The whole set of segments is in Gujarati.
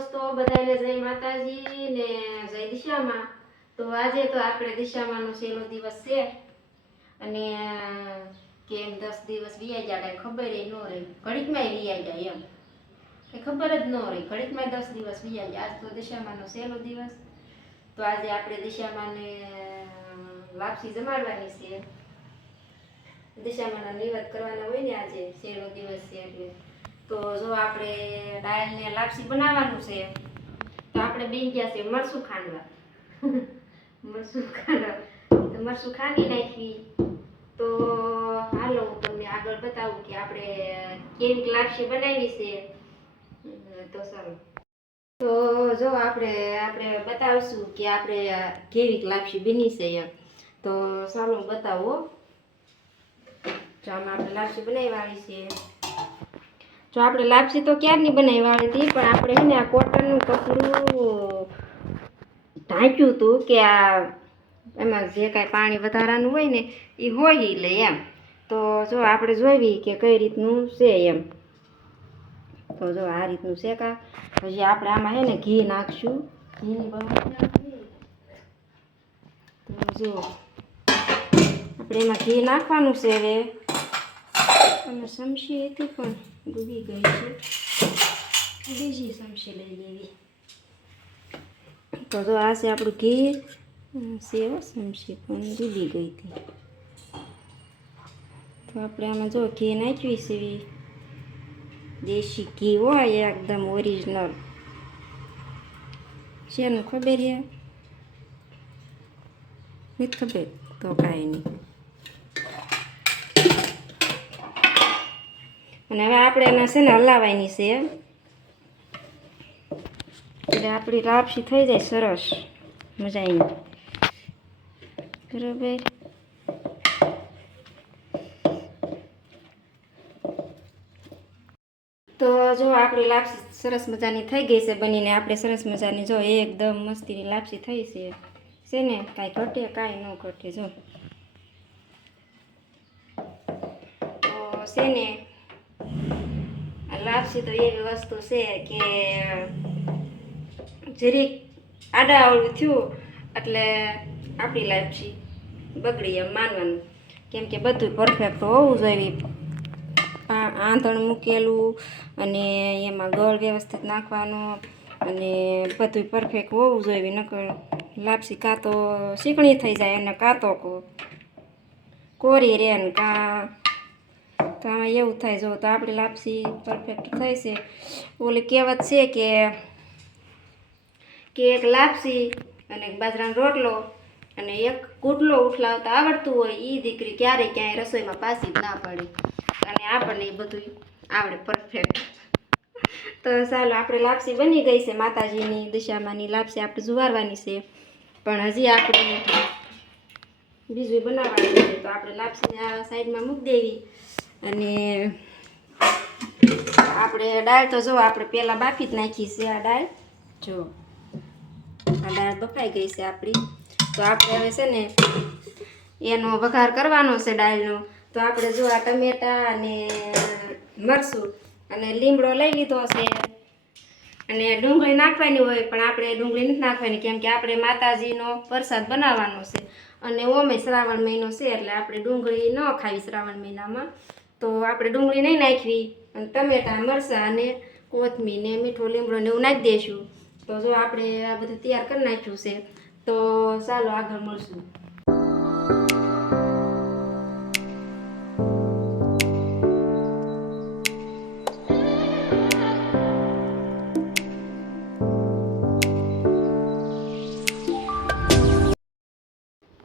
દોસ્તો બધાને જય માતાજી ને જય દિશામાં। તો આજે તો આપણે દિશામાંનો છેલ્લો દિવસ છે અને કેમ 10 દિવસ વીયા જાય કઈ ખબર ન રહી, ઘડીકમાં વીયા જાય એમ કઈ ખબર જ ન રહી, ઘડીકમાં 10 દિવસ વીયા જાય। આજ તો દિશામાંનો છેલ્લો દિવસ, તો આજે આપણે દિશામાંને લાપસી જમાડવાની છે। દિશામાંના નિવેદ કરવાના હોય ને, આજે છેલ્લો દિવસ છે એટલે તો જો આપણે દાળ ને લાપસી બનાવવાનું છે। તો આપણે બેન ગયા છે મરસું ખાંડવા મરસું ખાંડવા, તો મરસું ખાંડી નાખી। તો હાલો હું તમને આગળ બતાવું કે આપણે કેવી લાપસી બનાવી છે। તો ચાલો, તો જો આપણે બતાવશું કે આપણે કેવી લાપસી બની છે એમ। તો ચાલો બતાવો। જો આમાં આપણે લાપસી બનાવવાની છે। જો આપણે લાપસી તો ક્યારની બનાવવાની હતી, પણ આપણે છે ને આ કોટનનું કપડું ઢાંક્યું હતું કે આ એમાં જે કાંઈ પાણી વધારાનું હોય ને એ હોઈ લે એમ। તો જો આપણે જોઈવી કે કઈ રીતનું છે એમ। તો જો આ રીતનું છે કા, પછી આપણે આમાં છે ને ઘી નાખશું, ઘીની બહાર નાખી। તો જો આપણે એમાં ઘી નાખવાનું છે। હવે અને સમસી હતી પણ ડૂબી ગઈ છે, બીજી સમસી લઈ લેવી। તો જો આ છે આપણું ઘી, સેવ સમસી પણ ડૂબી ગઈ હતી। તો આપણે આમાં જો ઘી નાખવી છે, દેશી ઘી હોય એકદમ ઓરિજિનલ, શેનું ખબર છે નથી ખબર તો કાંઈ નહીં। અને હવે આપણે એના છે ને હલાવવાની છે, એટલે આપણી લાપસી થઈ જાય સરસ મજાની, બરાબર। તો જો આપણી લાપસી સરસ મજાની થઈ ગઈ છે બનીને, આપણે સરસ મજાની જો એકદમ મસ્તીની લાપસી થઈ છે ને, કાંઈ ઘટે કાંઈ ન ઘટે। જો તો છે ને લાપસી તો એવી વસ્તુ છે કે જરીક આડાઅવળું થયું એટલે આપણી લાપસી બગડી એમ માનવાનું, કેમ કે બધું પરફેક્ટ હોવું જોઈએ। આંધણ મૂકેલું અને એમાં ગળ વ્યવસ્થિત નાખવાનો અને બધું પરફેક્ટ હોવું જોઈએ, નકર લાપસી કાં તો શીકણી થઈ જાય અને કાં તો કોરી રહે ને કાં તો આમાં એવું થાય। જો તો આપણી લાપસી પરફેક્ટ થઈ છે। ઓલી કહેવત છે કે એક લાપસી અને એક બાજરાનો રોટલો અને એક કૂટલો ઉઠલાવતા આવડતું હોય એ દીકરી ક્યારેય ક્યાંય રસોઈમાં પાછી જ ના પડે, અને આપણને એ બધું આવડે પરફેક્ટ। તો ચાલો, આપણે લાપસી બની ગઈ છે, માતાજીની દિશામાંની લાપસી આપણે જુવારવાની છે, પણ હજી આપણે બીજું બનાવવાનું છે। તો આપણે લાપસીને આ સાઈડમાં મૂકી દેવી અને આપણે દાળ તો જો આપણે પહેલાં બાફી જ નાખી છે। આ દાળ જો આ દાળ બફાઈ ગઈ છે આપણી, તો આપણે હવે છે ને એનો વઘાર કરવાનો છે દાળનો। તો આપણે જો આ ટમેટા અને મરચું અને લીમડો લઈ લીધો છે, અને ડુંગળી નાખવાની હોય પણ આપણે ડુંગળી નથી નાખવાની, કેમ કે આપણે માતાજીનો પ્રસાદ બનાવવાનો છે અને ઓમે શ્રાવણ મહિનો છે એટલે આપણે ડુંગળી ન ખાવી શ્રાવણ મહિનામાં। તો આપણે ડુંગળી નહીં નાખવી અને ટમેટા મરચાં અને કોથમીર ને મીઠો લીમડો ને એવું નાખી દઈશું। તો જો આપણે આ બધું તૈયાર કરી નાખ્યું છે, તો ચાલો આગળ મળશું।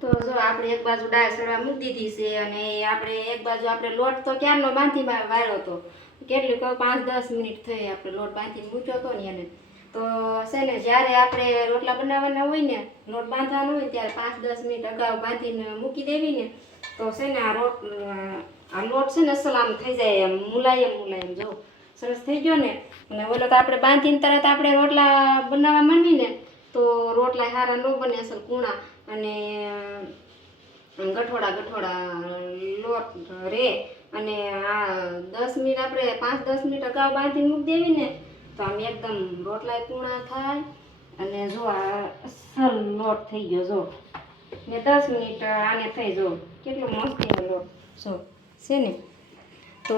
તો જો આપણે એક બાજુ દાળ સળવા મૂકી દીધી છે, અને આપણે એક બાજુ આપણે લોટ તો ક્યારનો બાંધી વાળ્યો હતો, કેટલું કહું 5-10 મિનિટ થઈ આપણે લોટ બાંધીને મૂક્યો હતો ને એને। તો છે ને જ્યારે આપણે રોટલા બનાવવાના હોય ને, લોટ બાંધવાનો હોય ત્યારે 5-10 મિનિટ અગાઉ બાંધીને મૂકી દેવી ને, તો છે ને આ લોટ છે ને અસલ આમ થઈ જાય એમ મુલાયમ જો સરસ થઈ ગયો ને। અને ઓલો તો આપણે બાંધીને તરત આપણે રોટલા બનાવવા માંડી ને તો રોટલા સારા ન બને, અસલ કૂણા અને ગઠોડા લોટ રે। અને આ 10 મિનિટ આપણે 5-10 મિનિટ અગાઉ બાંધીને મૂકી દેવી ને તો આમ એકદમ રોટલા કૂણા થાય અને જો આ અસલ લોટ થઈ ગયો જો ને 10 મિનિટ આને થઈ જો કેટલો મસ્તીનો લોટ જો છે ને તો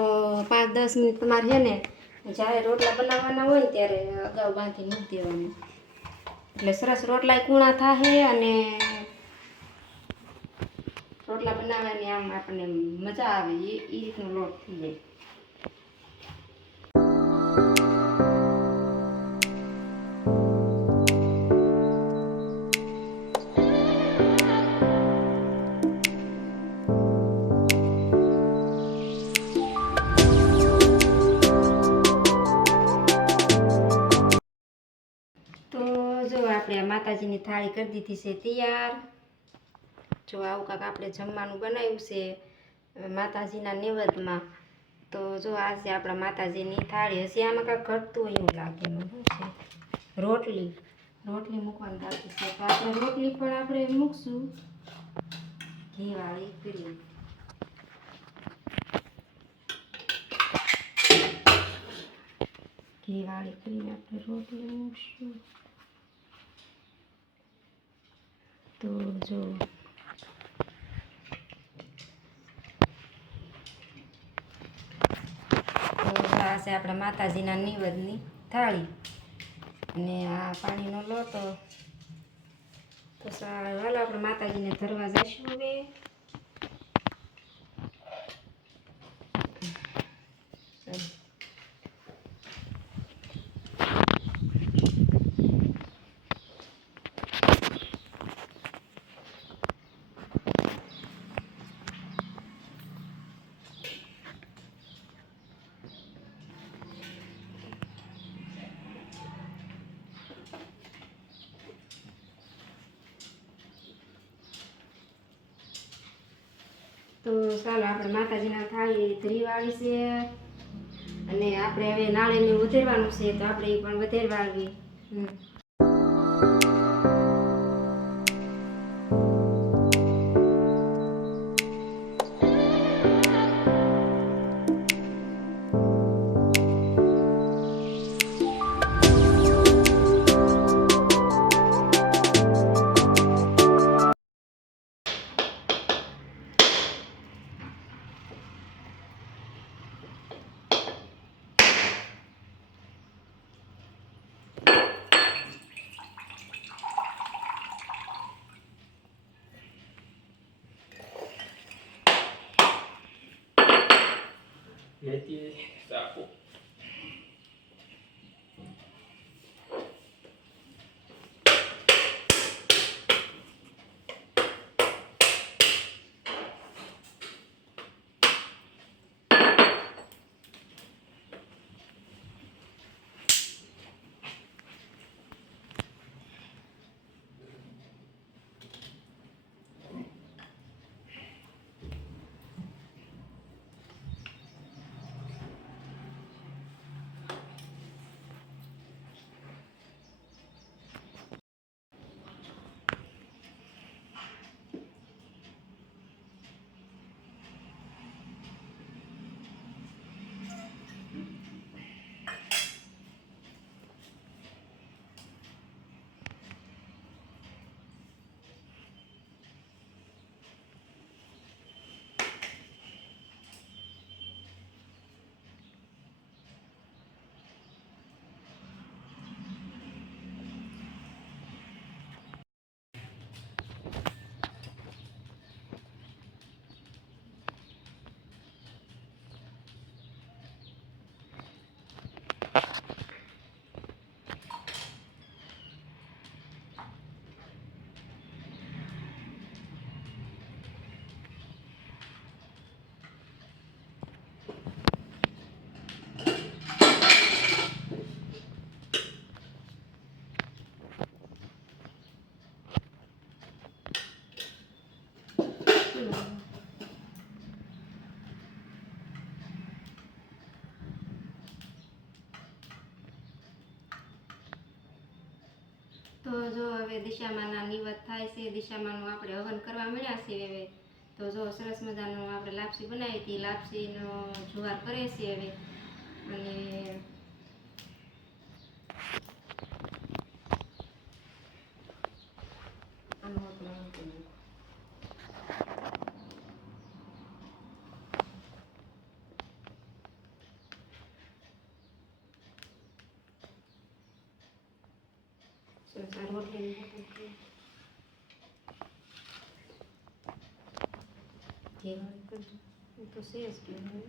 5-10 મિનિટ તમારે છે ને જ્યારે રોટલા બનાવવાના હોય ને ત્યારે અગાઉ બાંધી મૂકી દેવાનું એટલે સરસ રોટલા કૂણા થાય અને રોટલા બનાવવાની આમ આપણને મજા આવે એ રીતનો લોટ થઈ જાય. તો જો આપણે માતાજીની થાળી કરી દીધી છે તૈયાર. જો આવું કાંક આપણે જમવાનું બનાવ્યું છે માતાજીના નૈવેદ્યમાં. તો જો આ છે આપણા માતાજીની થાળી. હશે આમાં કાંઈક ઘટતું હોય એવું લાગે મને. શું છે રોટલી મૂકવાની બાકી છે તો આપણે રોટલી પણ આપણે મૂકશું ઘીવાળી કરી. ઘીવાળી કરીને આપણે રોટલી મૂકશું. તો જો આ છે આપણા માતાજીના નૈવેદ્યની થાળી અને આ પાણીનો લોટો. તો સારું હાલો આપણે માતાજીને ધરવા જઈશું હવે. તો ચાલો આપણે માતાજીના થાળી ધરીવાળી છે અને આપણે હવે નાળિયેરને વધેરવાનું છે તો આપણે એ પણ વધેરવાળવી. Metti sapo. તો જો હવે દિશામાના નિવત થાય છે. દિશામાનું આપણે હવન કરવા મળ્યા છે હવે. તો જો સરસ મજાનું આપણે લાપસી બનાવી હતી. લાપસીનો જુવાર કરે છે હવે અને સરસ આ રોટલીની બોટલ છે. ઘી વાળી કરજો. એ તો છે જ કે હવે.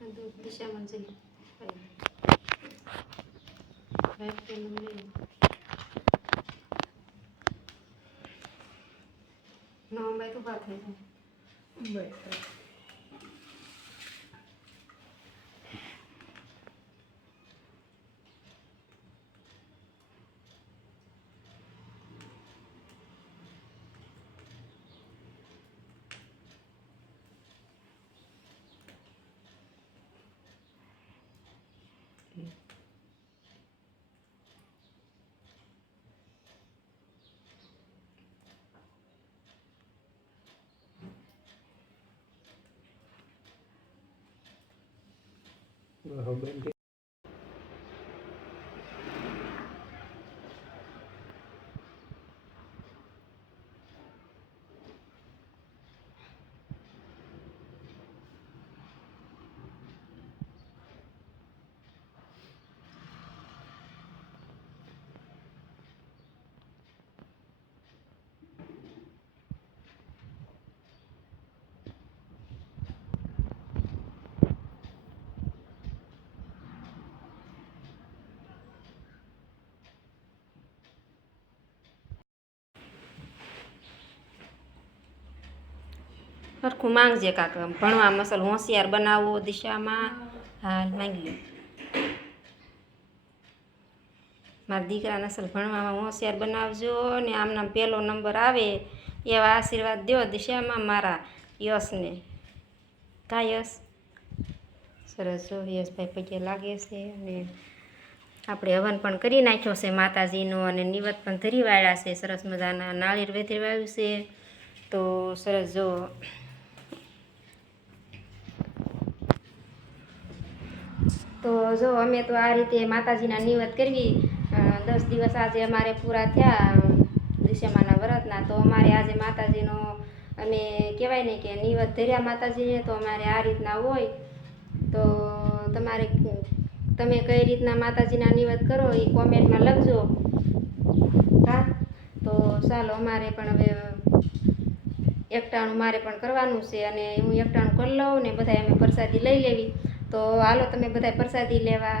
આ દૂધ દિશામાં જઈ ભાઈ તેલ લઈ નવમભાઈ તો ઉભા થઈ જાય. બસ સરખું માંગજે કાક ભણવા મસલ હોશિયાર બનાવો દિશામાં. હાલ માંગી લે. મારા દીકરાને અસલ ભણવામાં હોશિયાર બનાવજો ને આમનામ પહેલો નંબર આવે એવા આશીર્વાદ દો દિશામાં મારા યશને. કા યશ? સરસ જો યશભાઈ પગે લાગે છે. અને આપણે હવન પણ કરી નાખ્યો છે માતાજીનો અને નિવત પણ ધરી વાળ્યા છે. સરસ મજાના નાળિયેર વેતરી વાળ્યું છે. તો સરસ જો અમે તો આ રીતે માતાજીના નિવત કરવી. 10 દિવસ આજે અમારે પૂરા થયા દિશામાના વ્રતના. તો અમારે આજે માતાજીનો અમે કહેવાય ને કે નિવત ધર્યા માતાજીને. તો અમારે આ રીતના હોય. તો તમે કઈ રીતના માતાજીના નિવત કરો એ કોમેન્ટમાં લખજો. હા તો ચાલો અમારે પણ હવે એકટાણું મારે પણ કરવાનું છે અને હું એકટાણું કરી લઉં ને બધા અમે પ્રસાદી લઈ લેવી. તો હાલો તમે બધા પ્રસાદી લેવા.